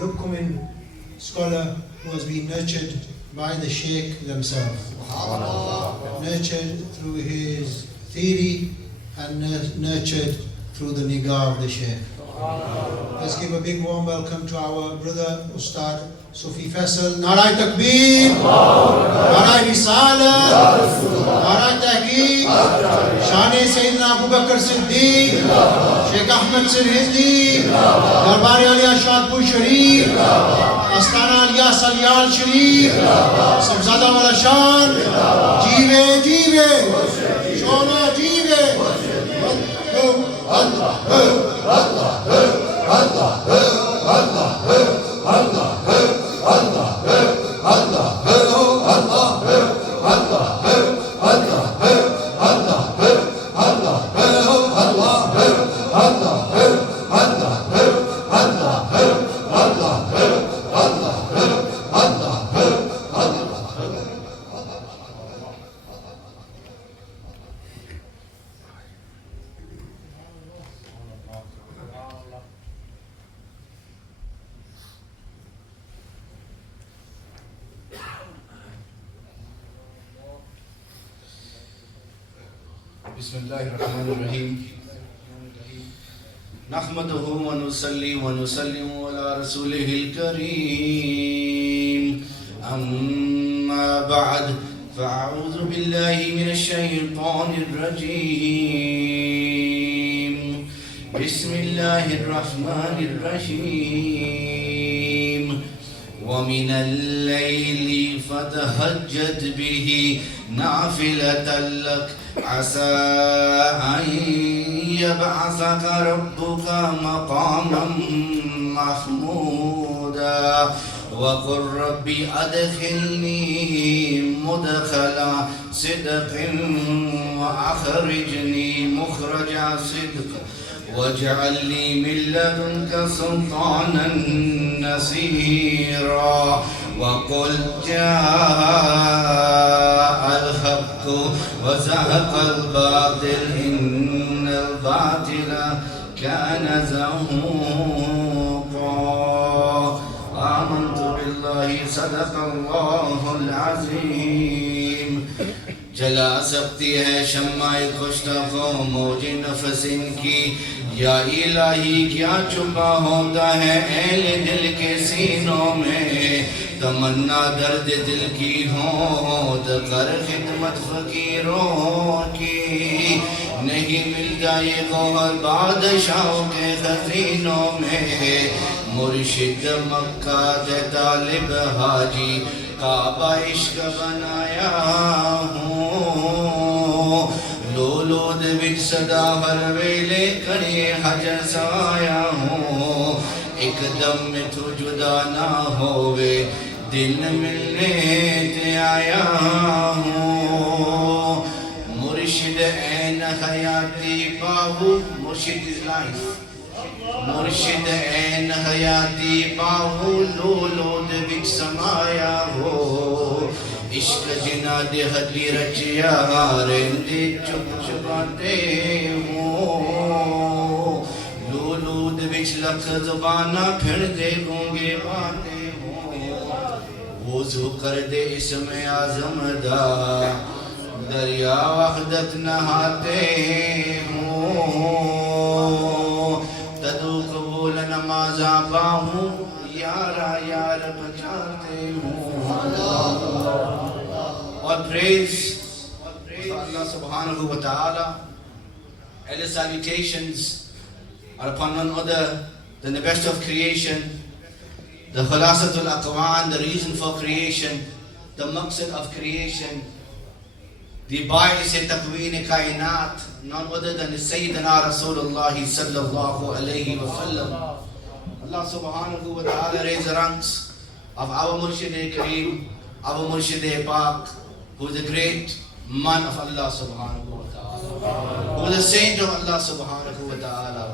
an upcoming scholar who has been nurtured by the Shaykh themselves. Nurtured through his theory and nurtured through the nigaah of the Shaykh. Let's give a big warm welcome to our brother Ustad Sufi Faisal. Narai Takbir, Narai Risala, Narai Tahqiq, Shane Sayyidina Abu Bakr Siddiq, Shaykh Ahmad Sirhindi, Darbari Shadpur Sharif, Astana Aliyah Salyal Sharif, Sabzada Wala Shan, Jeeve, Jeeve, Shona Jeeve, Allah, Allah, Allah, Allah, Allah, Allah, Bismillahirrahmanirrahim. Nahmaduhu wa nusalli wa nusallimu ala rasulihil kareem. Amma ba'd. Fa'a'udhu billahi minash shaytanir rajeem. Bismillahirrahmanirrahim. Wa minal layli fatahajjad bihi nafilatan lak عسى أن يبعثك ربك مقاما محمودا وقل ربي أدخلني مدخل صدق وأخرجني مخرج صدق واجعل لي من لدنك سلطانا نصيرا وقل جاء الحق وزهق الباطل إن الباطل كان زهوقا آمنت بالله صدق الله العظيم जला सकती है शम्माए खुशतफ़ो मौजे नफ़स इनकी या इलाही क्या छुपा होता है ऐले दिल के सीनों में तमन्ना दर्द दिल की हो तो कर खिदमत फ़कीरों की नहीं मिलता ये गौहर बादशाहों के खज़ीनों में मुर्शिद मक्का दे तालिब हाजी काबा इश्क बनाया हूँ लोलोद विच सदा हर वेले करे हज साया हूँ एकदम में तू जुदा ना होवे दिन मिलने ते आया हूँ मुर्शिद ऐन हयाती बाहू मुर्शिद इज लाइफ मुर्शिद ऐन हयाती बाहू लोलोद विच समाया हो इश्क जिना दे हदी रचिया रेंदे चुप चुपाते हो लोलोद विच लख ज़बाना फिर दे गूंगे बाते हो वज़ू कर दे इसमें आज़म दा दरिया वहदत नहाते हो तदु कबूल नमाज़ा बाहू यारा यार बचाते हो All praise for Allah subhanahu wa ta'ala. And the salutations are upon none other than the best of creation, the khulasatul aqwan, the reason for creation, the maqsad of creation, the ba'is taqween kainat, none other than the Sayyidina Rasulullah sallallahu alayhi wa sallam. Allah subhanahu wa ta'ala raise the ranks of our Murshid Kareem, our Murshid Pak, who is a great man of Allah subhanahu wa ta'ala, who is a saint of Allah subhanahu wa ta'ala.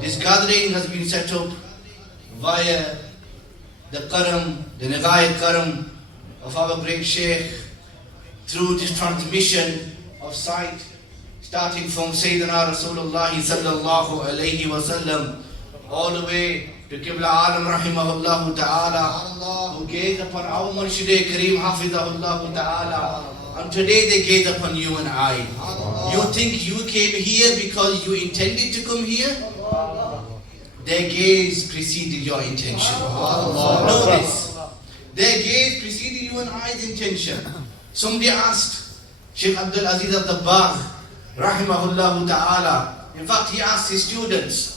This gathering has been set up via the karam, the Nagaya karam of our great Shaykh, through this transmission of sight, starting from Sayyidina Rasulullah sallallahu alayhi wa sallam, all the way to to Qibla Alam Rahimahullah Ta'ala, who gazed upon our Murshid Kareem Hafizahullah Ta'ala, and today they gaze upon you and I. You think you came here because you intended to come here? Their gaze preceded your intention. Know this. Their gaze preceded you and I's intention. Somebody asked Shaykh Abdul Aziz al-Dabbar, Rahimahullah Ta'ala, in fact he asked his students,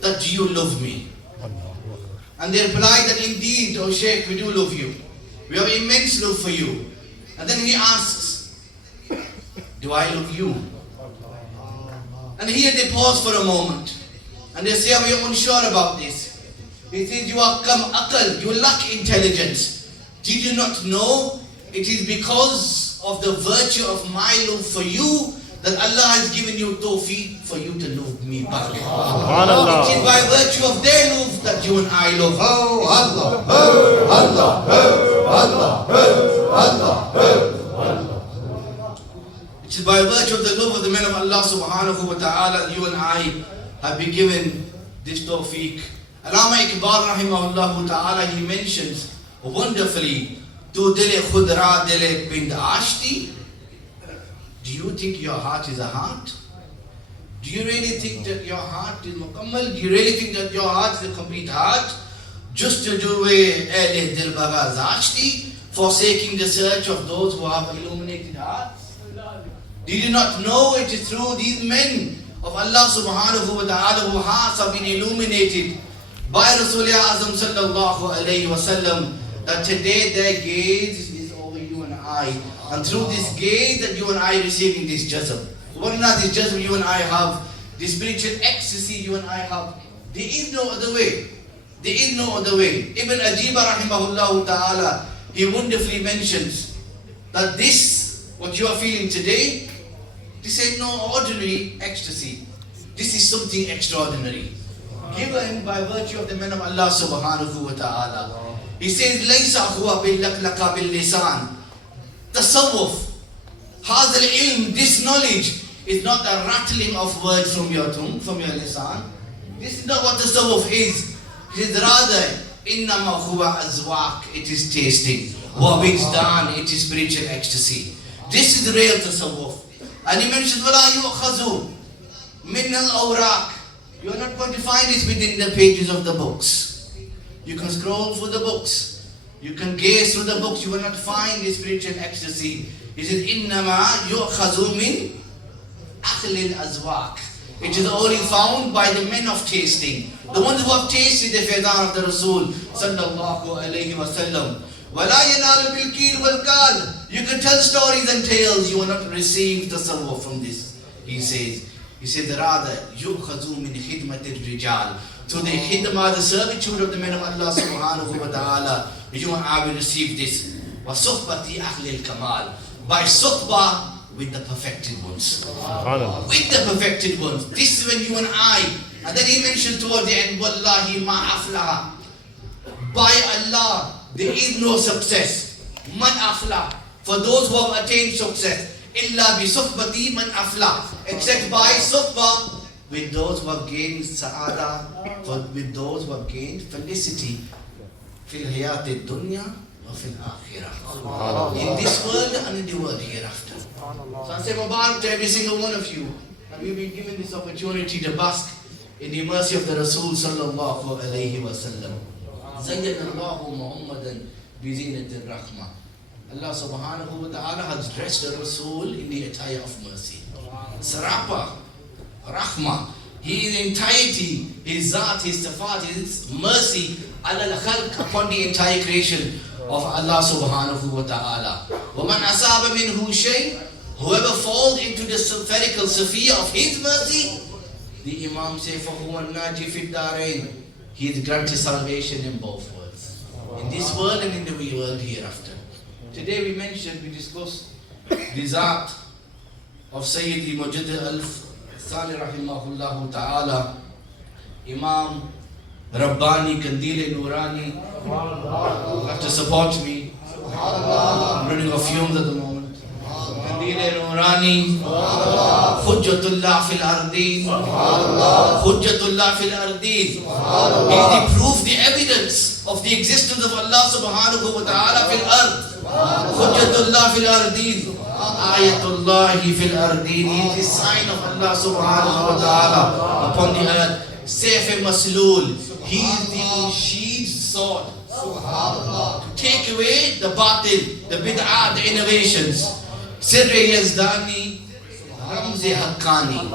that do you love me? And they replied that indeed, oh Shaykh, we do love you. We have immense love for you. And then he asks, do I love you? And here they pause for a moment. And they say, we are unsure about this. He says, you are kam akal, you lack intelligence. Did you not know it is because of the virtue of my love for you that Allah has given you tawfiq for you to love me back. It is by virtue of their love that you and I love. Oh Allah, oh Allah, oh Allah, oh Allah. It is by virtue of the love of the men of Allah subhanahu wa ta'ala that you and I have been given this tawfiq. Allama Iqbal rahimahullah ta'ala, he mentions wonderfully, Tu dile khudra dile pind ashti. Do you think your heart is a heart? Do you really think that your heart is mukammal? Do you really think that your heart is a complete heart? Just to do a dil baga zashti, forsaking the search of those who have illuminated hearts? Did you not know it is through these men of Allah subhanahu wa ta'ala whose hearts have been illuminated by Rasulullah Azam sallallahu alayhi wa sallam, that today their gaze is over you and I, and through this gaze that you and I receiving this jazm. What not this jazm you and I have, this spiritual ecstasy you and I have, there is no other way. There is no other way. Ibn Ajiba rahimahullah ta'ala, he wonderfully mentions that this, what you are feeling today, this ain't no ordinary ecstasy. This is something extraordinary, given by virtue of the men of Allah subhanahu wa ta'ala. He says, Laysa huwa bil-laklaka bil-lisan. Tasawwuf, hadha al-ilm, this knowledge, is not a rattling of words from your tongue, from your lisan. This is not what tasawwuf is. It is rather, innama huwa azwaq, it is tasting. Wa wijdan, it is spiritual ecstasy. This is the real tasawwuf. And he mentions, وَلَا يُؤْخَذُ مِنَ الْأَوْرَاقِ. You are not going to find this within the pages of the books. You can scroll through the books. You can gaze through the books. You will not find this spiritual ecstasy. He says, إِنَّمَا يُؤْخَذُ مِنْ أَخْلِ الْأَزْوَاقِ. It is only found by the men of tasting. The ones who have tasted the faidan of the Rasul sallallahu alayhi wa sallam. وَلَا يَنَالُ بِالْكِيلِ وَالْقَالِ. You can tell stories and tales, you will not receive the tasawwuf from this. He says rather, يُؤْخَذُ مِنْ خِدْمَةِ الرِّجَالِ. To the khidmah, the servitude of the men of Allah subhanahu wa ta'ala, you and I will receive this. وَصُحْبَةِ أَهْلِ الْكَمَالِ. By suhbah with the perfected ones. With the perfected ones. This is when you and I, and then he mentioned towards the end, وَاللَّهِ مَا أَفْلَهَ. By Allah, there is no success. Man afla. For those who have attained success. Illa bi suhbati man afla. Except by suhbah with those who have gained sa'ada, with those who have gained felicity. Fil hayat dunya wa fil akhirah. In this world and in the world hereafter. So I say Mubarak to every single one of you. And we've been given this opportunity to bask in the mercy of the Rasul sallallahu alayhi wa sallam. زين الله محمدا بزينة الرحمة. Allah subhanahu wa ta'ala has dressed the Rasul in the attire of mercy. Sarapa, Rahma, his entirety, his Zat, his Sifat, his mercy, ala al-khalq, upon the entire creation of Allah subhanahu wa ta'ala. وَمَنْ أَصَابَ مِنْهُ شَيْءٍ. Whoever falls into the spherical sphere of his mercy, the Imam says, فَهُوَ النَّاجِ فِي الدَّارَيْنِ. He is granted salvation in both worlds. In this world and in the world hereafter. Today we discussed the Zat of Sayyidi Mujaddid Al-Thani rahimahullah ta'ala, Imam Rabbani Kandil Nurani. You have to support me. I'm running off fumes at the moment. Kandil Nurani. Nurani, Hujjatullah fil Ardeen, Hujjatullah fil Ardeen. He is the proof, the evidence of the existence of Allah subhanahu wa ta'ala fil ard. Hujjatullah fil Ardeen, Ayatullahi fil Ardeen. He is the sign of Allah subhanahu wa ta'ala upon the earth. Sayf Maslool, he is the unsheathed sword. To take away the batil, the bid'ah, the innovations. Sirri Yazdani, Ramzi Haqqani.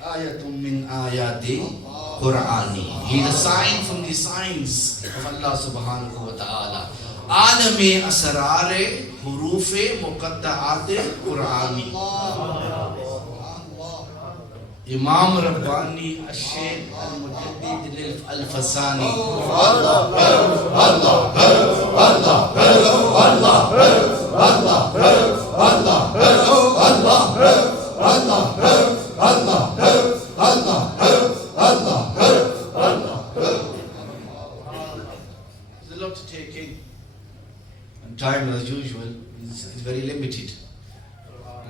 Ayatum min ayati Qur'ani. He is a sign from the signs of Allah subhanahu wa ta'ala. Alame asrare hurufe muqatta'ate Qur'ani. Imam Rabbani Shaykh Al-Mujaddid Al-Fasani. Allah, Allah, Allah, Allah, There's a lot to take in, and time as usual is very limited.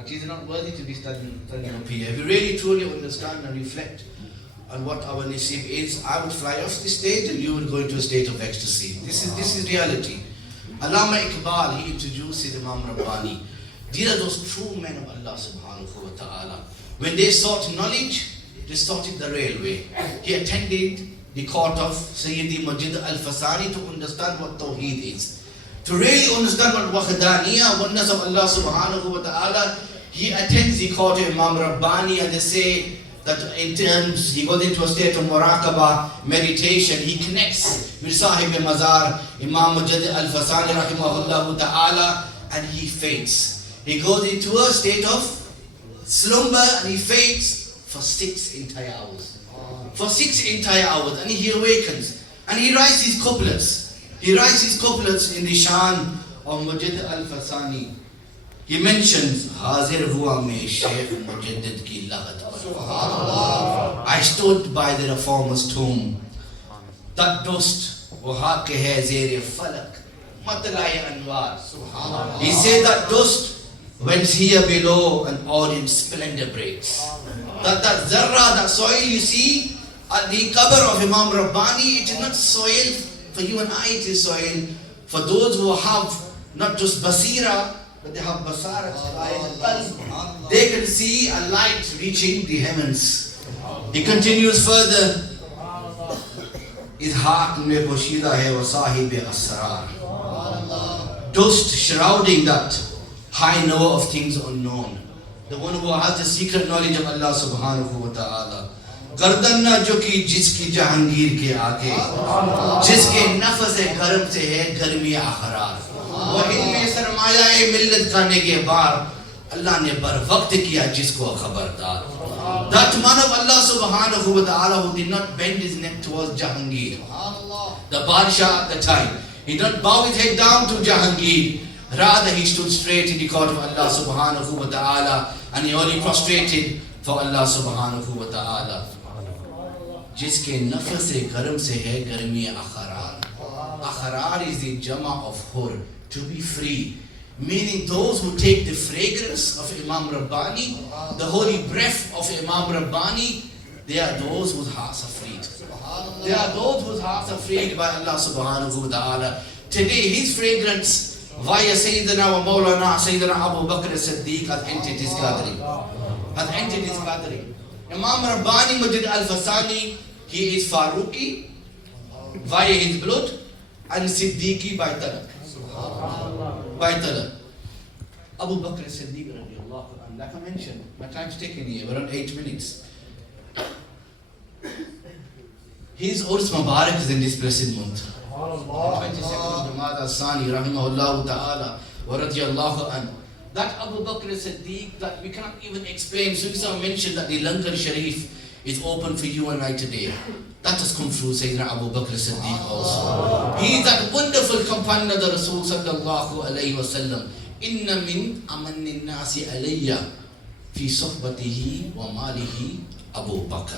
It is not worthy to be studying up here. If you really truly understand and reflect on what our nasib is, I would fly off the stage and you would go into a state of ecstasy. This is reality. Allama Iqbal, he introduces Imam Rabbani. These are those true men of Allah subhanahu wa ta'ala. When they sought knowledge, they sought it the railway. He attended the court of Sayyidi Majid Al-Fasani to understand what Tawheed is. To really understand what Wahdaniyah, oneness of Allah subhanahu wa ta'ala, he attends the court of Imam Rabbani, and they say that in terms, he goes into a state of muraqabah, meditation, he connects with Sahib Mazar, Imam Majid Al-Fasani rahimahullah ta'ala, and he faints. He goes into a state of slumber and he faints for 6 entire hours. For 6 entire hours, and he awakens and he writes his couplets. He writes his couplets in the Shan of Majid Al-Fasani. He mentions Hazir hua mein Shaykh Mujaddid ki lahat par. I stood by the Reformer's tomb. That dust waha ke hai zere falak matlai anwar. He said that dust whence here below an audience splendor breaks. That zarra, that soil you see at the qabr of Imam Rabbani, it is not soil for you and I, it is soil for those who have not just basira, but they have basarat. They can see a light reaching the heavens. He continues further. Is haq mein poshida hai wa sahib asrar. Dust shrouding that high knower of things unknown. The one who has the secret knowledge of Allah subhanahu wa ta'ala. गर्दन ना झुकी जिसकी जहांगीर के आगे, जिसके नफ्स गर्म से है गर्मी आखरार, वो इनमें सरमाया मिल्लत खाने के बार अल्लाह ने बर वक्त किया जिसको खबरदार. That man of Allah subhanahu wa ta'ala who did not bend his neck towards Jahangir, the Badshah at the time, he did not bow his head down to Jahangir. Rather he stood straight in the court of Allah subhanahu wa ta'ala, and he only prostrated for Allah subhanahu wa ta'ala. जिसके नफस से गर्म से है गर्मी अखरार. Akhrar is the jama of hur, to be free, meaning those who take the fragrance of Imam Rabbani, the holy breath of Imam Rabbani, they are those whose hearts are freed. They are those whose hearts are freed by Allah subhanahu wa ta'ala. Today his fragrance via Sayyidina wa Mawlana Sayyidina Abu Bakr as-Siddiq has entered his gathering. Has entered his gathering. Imam Rabbani Majid Al-Fasani, he is Faruqi via his blood and Siddiqi by talaq. By talaq. Abu Bakr as-Siddiq radiallahu anhu, like I mentioned, my time's taken here, we're on 8 minutes. His Urs Mubarak is in this blessed month. 22nd of Jamad Al-Sani rahimahullah ta'ala wa radiyallahu anhu. That Abu Bakr as-Siddiq that we cannot even explain. So Sufi mentioned that the Langar Sharif is open for you and I today. That has come through Sayyidina Abu Bakr as-Siddiq also. He is that wonderful companion of the Rasul sallallahu alayhi wa sallam. Inna min amanni nasi alayya fi sohbatihi wa malihi Abu Bakr.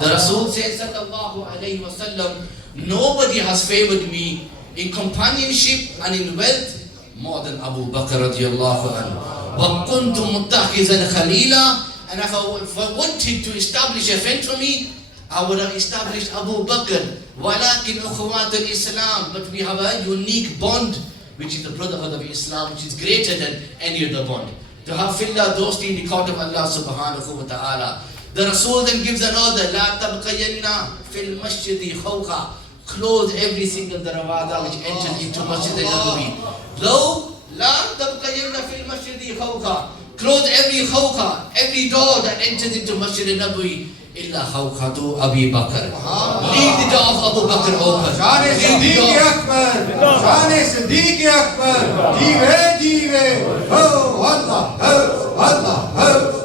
The Rasul says sallallahu alayhi wa sallam, nobody has favored me in companionship and in wealth more than Abu Bakr radiallahu anhu. وَكُنْتُ مُتَّخِذًا خَلِيلًا. And if I wanted to establish a friend for me, I would have established Abu Bakr. وَلَكِنْ أُخْوَاتُ الْإِسْلَامِ. But we have a unique bond, which is the brotherhood of Islam, which is greater than any other bond. To have fillah dosti in the court of Allah subhanahu wa ta'ala. The Rasul then gives an order, لَا تَبْقَيَنَّ فِي الْمَسْجِدِ خَوْقًا. Close every single darwaza which enters into Masjid al-Nabi. Lo, لَا تَبْقَيَنَّ فِي الْمَسْجِدِ خَوْقًا. Close every khawqa, every door that enters into Masjid al-Nabi. Illa khawqatu Abi Bakr. Leave the door of Abu Bakr open. Shane Siddiq Akbar. Shane Siddiq Akbar. Jive. Oh Allah. Allah.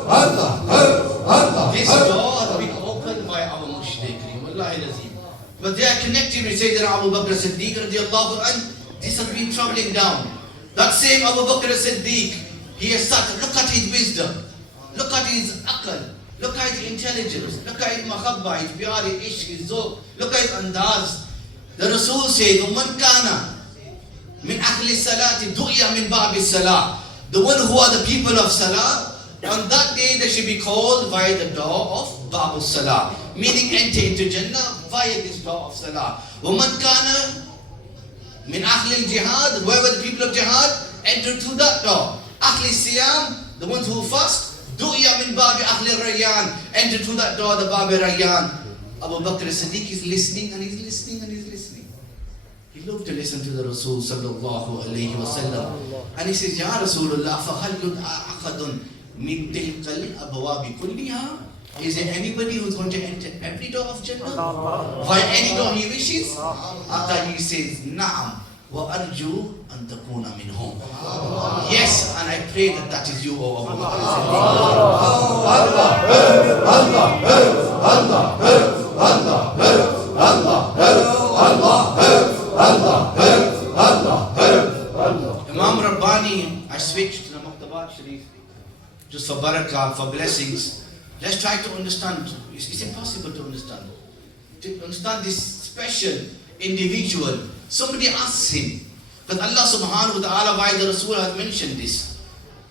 Allah. This door has been opened by our mushrikeen. Wallahi lazim. But they are connected with Sayyidina Abu Bakr Siddiq radiallahu anhu. This has been traveling down. That same Abu Bakr Siddiq, he has started, look at his wisdom, look at his aql, look at his intelligence, look at his mahabba, his biyari, ishq, his zawq, look at his andaz. The Rasul said, وَمَنْ كَانَ مِنْ أَهْلِ الصَّلَاةِ دُعِيَ مِنْ بَابِ الصَّلَاةِ. The one who are the people of Salah, on that day they should be called via the door of Babu Salah, meaning enter into Jannah via this door of Salah. وَمَنْ كَانَ مِنْ أَهْلِ الْجِهَادِ. Whoever the people of Jihad, enter through that door. Ahli Siyam, the ones who fast, Du'ya min Babi Ahli Rayyan, enter through that door, the Babi Rayyan. Abu Bakr Siddiq is listening and he's listening and he's listening. He loved to listen to the Rasul sallallahu alayhi wa sallam. And he says, Ya Rasulullah, فَهَلْ يُدْعَى أَحَدٌ مِنْ تِلْكَ الْأَبْوَابِ كُلِّهَا. Is there anybody who's going to enter every door of Jannah? Via any door he wishes? After he says, Naam. وَأَرْجُو أَن تَكُونَ مِنْهُمْ. Yes, and I pray that that is you, O Abu Bakr Siddiq. Imam Rabbani, I switched to the Maktabat Sharif just for barakah, for blessings. Let's try to understand. It's impossible to understand. To understand this special individual. Somebody asks him, that Allah subhanahu wa ta'ala, why the Rasul has mentioned this,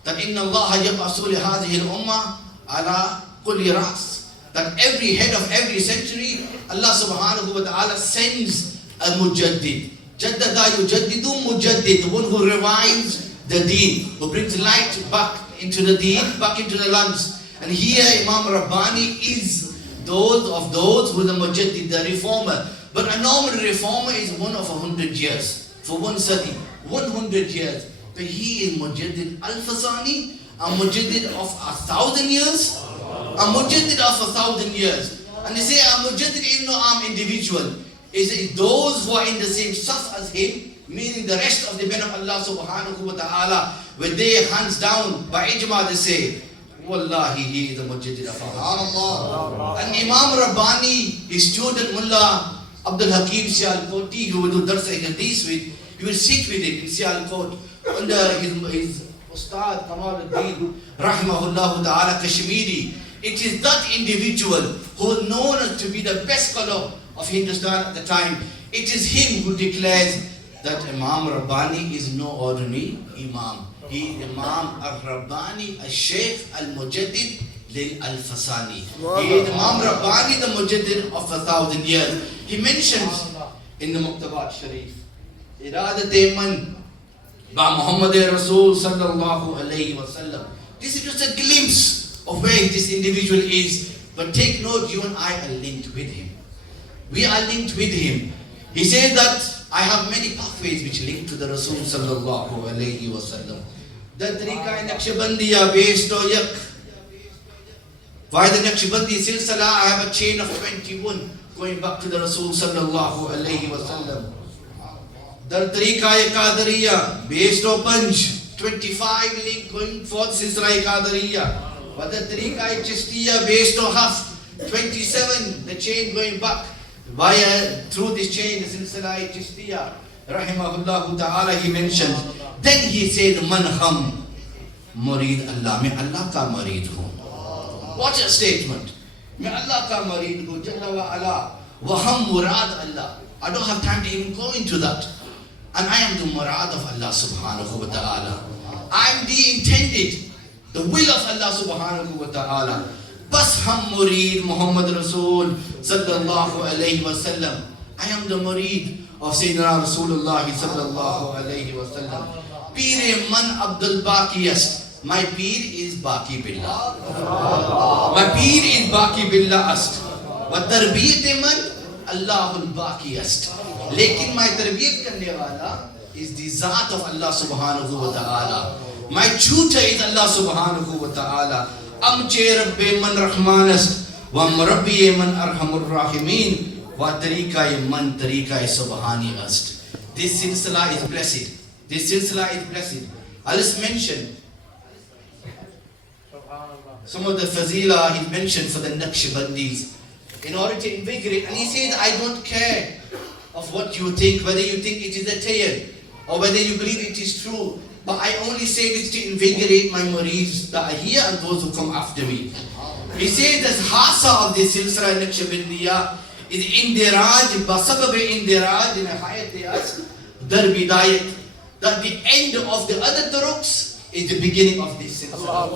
that inna Allah yab'asu li hadhihi al-ummah ala kulli ras, that every head of every century, Allah subhanahu wa ta'ala sends a mujaddid. Jaddada yujaddidu mujaddid, the one who revives the deen, who brings light back into the deen, back into the lands. And here Imam Rabbani is those who are the mujaddid, the reformer. But a normal reformer is one of 100 years. For one sadi, 100 years. But he is mujaddid al-Fasani, a mujaddid of 1,000 years, a mujaddid of 1,000 years. And they say a mujaddid is no individual. Is those who are in the same saf as him, meaning the rest of the men of Allah subhanahu wa ta'ala, with their hands down, by ijma they say, Wallahi, he is the mujaddid of Allah. And Imam Rabbani, his student Mullah Abdul Hakim Sialkoti, who would do Darsa Hadith with, he will sit with him in Sialkot under his Ustad Kamaluddin Rahmahullah Ta'ala Kashmiri. It is that individual who is known to be the best scholar of Hindustan at the time. It is him who declares that Imam Rabbani is no ordinary Imam. He is Imam Al-Rabbani Al-Shaykh Al-Mujaddid Al-Fasani. He is Imam Rabbani, the Mujaddid of 1,000 years. He mentions in the Maktabat Sharif, Iradat man ba Muhammad Rasul sallallahu alayhi wa sallam. This is just a glimpse of where this individual is. But take note, you and I are linked with him. We are linked with him. He says that I have many pathways which link to the Rasul sallallahu alayhi wa sallam. The Tariqa Naqshbandiya based on yak. Why the Naqshbandi Silsala? I have a chain of 21 going back to the Rasul sallallahu alayhi wa sallam. The Tariqa Qadariya based on Panj, 25 link going for the Silsala Qadariya. But the Tariqa Chistiya based on Haf, 27, the chain going back via through this chain, the Silsala Chistiya. Rahimahullah Ta'ala, he mentions. Then he said, Man hum murid Allah, may Allah ka murid ho. What a statement. May Allah ka murid ho, Jalla wa ala, wa hum murad Allah. I don't have time to even go into that. And I am the murad of Allah subhanahu wa ta'ala. I am the intended, the will of Allah subhanahu wa ta'ala. Bas ham murid Muhammad Rasul sallallahu alayhi wa sallam. I am the murid of Sayyidina Rasulullah sallallahu alayhi wa sallam. Pir man Abdul Baqiyast. My Pir is Baqi Billah. My Pir is Baqi Billah ast. Wa tarbiyat man Allahul Baqiyast. Lekin my tarbiyat karne wala is the zat of Allah subhanahu wa ta'ala. My tutor is Allah subhanahu wa ta'ala. Amche rabbe man rahmanast wa murabbi man arhamur rahimin wa tariqa man tariqa subhani ast. This silsila is blessed. This silsila is blessed. I'll just mention some of the fazila he mentioned for the Naqshbandis in order to invigorate. And he said, I don't care of what you think, whether you think it is a tale or whether you believe it is true. But I only say this to invigorate my murids that are here and those who come after me. He says the hasa of this silsila Naqshbandiya is indiraj, basabab indiraj in a higher diyas, darbidayat, that the end of the other turuqs is the beginning of this silsila.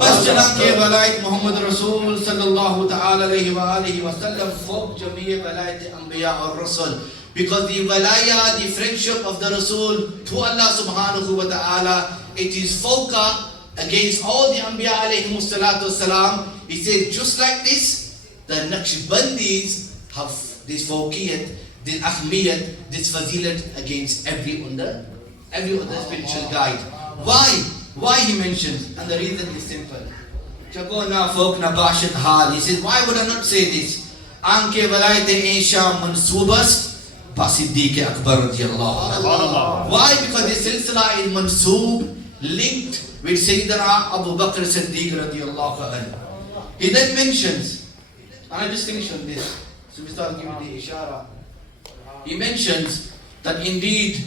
बस चला के वलायत मोहम्मद रसूल सल्लल्लाहु ta'ala alayhi wa alihi wa sallam folk jamia walayat anbiya or rasul, because the walaya, the friendship of the Rasul to Allah subhanahu wa ta'ala, it is fawqa against all the anbiya alayhi salatu salam. He said just like this, the Naqshbandis have this fawqiyat, this ahmiyat, this fazilat against every other spiritual guide. Why he mentions? And the reason is simple. Chakona folk na bashit hal. He says, why would I not say this? Anke walayte insha mansubast basiddiq akbar radiyallahu anhu. Why? Because this silsila is mansoob, linked with Sayyidina Abu Bakr Siddiq radiyallahu anhu. He then mentions, and I just finish on this, so we start giving the ishara. He mentions that indeed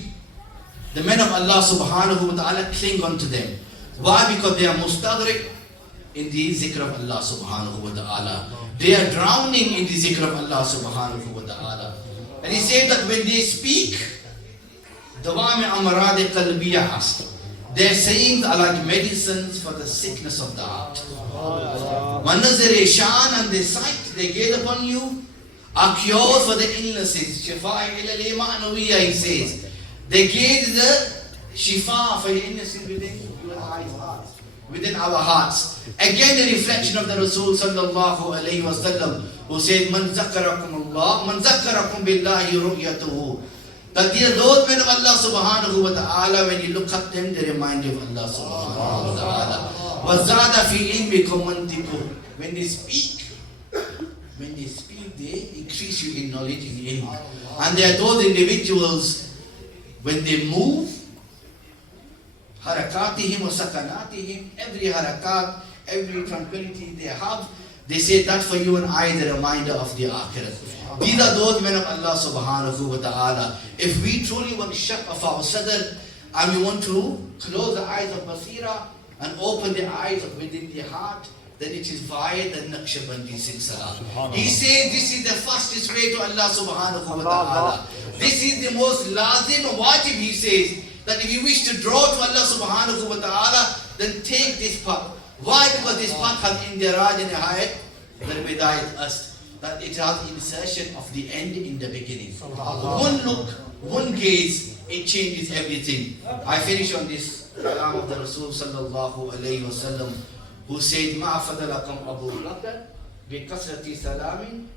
the men of Allah subhanahu wa ta'ala cling onto them. Why? Because they are mustaghrib in the zikr of Allah subhanahu wa ta'ala. They are drowning in the zikr of Allah subhanahu wa ta'ala. And he said that when they speak, dawam amrad qalbiyya ast. Their sayings are like medicines for the sickness of the heart. Manazir shan, and the sight they gaze upon you are cures for the illnesses. Shifa ila ma'nawiyya, he says. They gave the shifa for the illnesses within your hearts, within our hearts. Again, the reflection of the Rasul sallallahu alayhi wa sallam, who said, Man zakkarakum Allah, man zakkarakum billahi ru'yatuhu. That they are those men of Allah subhanahu wa ta'ala, when you look at them, they remind you of Allah subhanahu wa ta'ala. وَزَادَ فِي إِلْمِكُمْ مَنْتِقُ. When they speak, they increase you in knowledge, in ilm. And there are those individuals, when they move, harakatihim wa sakanatihim, every harakat, every tranquility they have, they say that for you and I, the reminder of the akhirat. These are those men of Allah subhanahu wa ta'ala. If we truly want to shut off our sadr, and we want to close the eyes of basira and open the eyes of within the heart, then it is via the Naqshbandi silsila. He says this is the fastest way to Allah subhanahu wa ta'ala. This is the most lazim wajib, he says, that if you wish to draw to Allah subhanahu wa ta'ala, then take this path. Why? Because this path has indiraj and ayat, the bidayat ast, that it has insertion of the end in the beginning. One look, one gaze, it changes everything. I finish on this kalam of the Rasul sallallahu alayhi wa sallam, who said, Ma fadalakum Abu Bakr bi kasrati salatin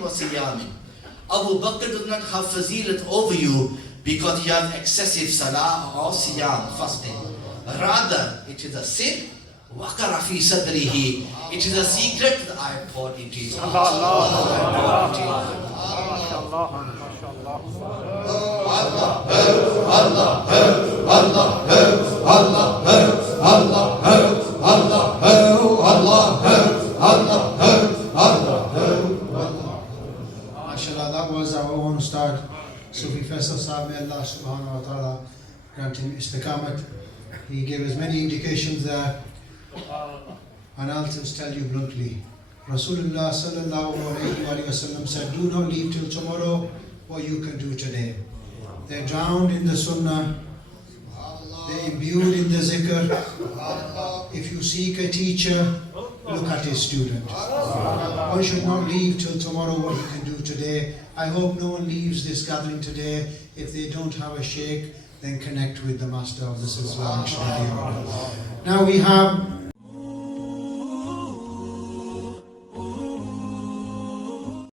wa siyamin. Abu Bakr does not have fazilat over you because he has excessive salah or siyam, fasting. Rather, it is a sin, waqara fi sadrihi. It is a secret that I have poured into his heart. MashaAllah, that was our own start. Sufi Faisal Sahib, may Allah subhanahu wa ta'ala grant him istiqamat. He gave us many indications there And I'll just tell you bluntly, Rasulullah sallallahu alayhi wa sallam said, do not leave till tomorrow what you can do today. They're drowned in the sunnah, they're imbued in the zikr. If you seek a teacher, look at his student. One should not leave till tomorrow what he can do today. I hope no one leaves this gathering today. If they don't have a sheikh, then connect with the master of the Silsila. Now we have